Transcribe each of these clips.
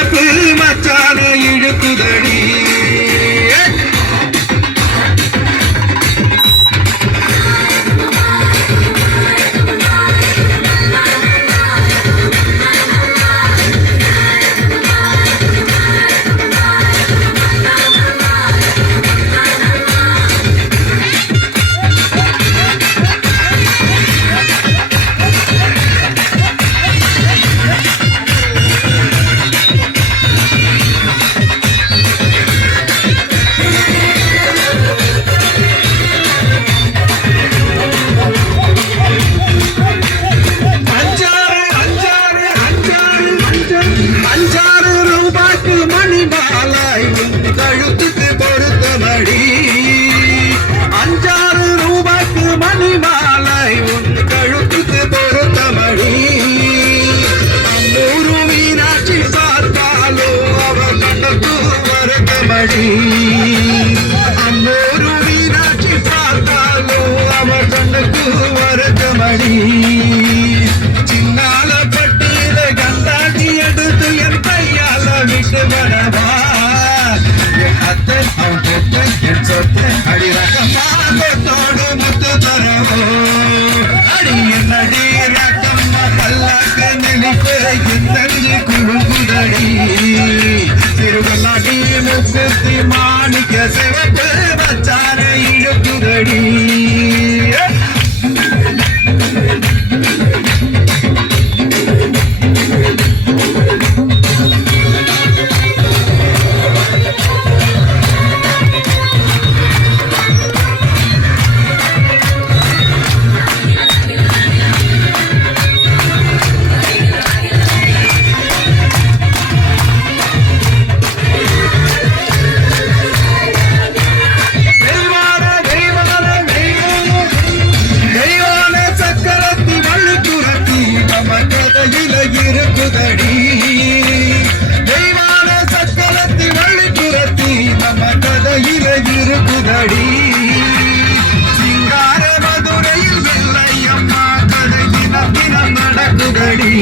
சிவப்பு மச்சான இழுக்குதடி அம்மோரு மீனாட்சி பார்த்தாலோ அவர் கண்ணுக்கு வருத்தமடி சின்னால பட்டியல கண்டாட்சி எடுத்து என் கையால விட்டு வரவா என் அத்தை அவன் சொத்தை என் சொத்தை அடி ரகமாகத்தோடு முத்து தரவோ அடி என்னடி ரகம்மா பல்லாக்கு நினைப்பு என் தஞ்சி குழுங்குதடி திருவள்ளாடி முக்குத்தி மாணிக்க சிவப்பு மச்சான இழுக்குதடி தெய்வான சக்கரத்தி வள்ளிக்குரத்தி நம்ம கதையில இருக்குதடி சிங்கார மதுரையில் வெள்ளையம்மா கதை தினம் தினம் நடக்குதடி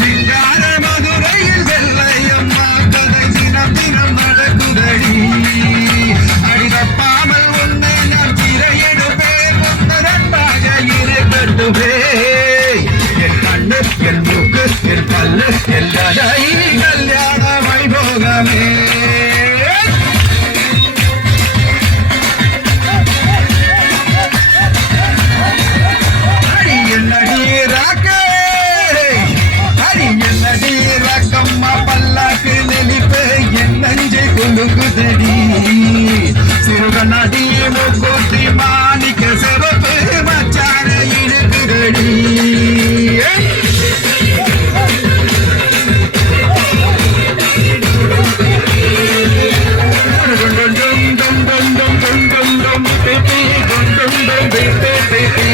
சிங்கார மதுரையில் வெள்ளையம்மா கதை தினம் தினம் நடக்குதடி அடிதப்பாமல் ஒன்னை நான் திரையெடுப்பேன் ஒன்று ரெண்டாக இருக்கட்டுமே என் மூக்கு என் பல்லு எல்லாரை கல்யாண வைபோகமே அடி என்னடி ராக்கம்மா பல்லாக்கு நெளிப்பு என் நஞ்சை கொழுங்குதடி சிறுகண்ணாடி மூக்கூத்தி மாணிக்க சிவப்பு மச்சார இழுக்குதடி dum dum dum dum dum dum dum dum dum dum dum dum dum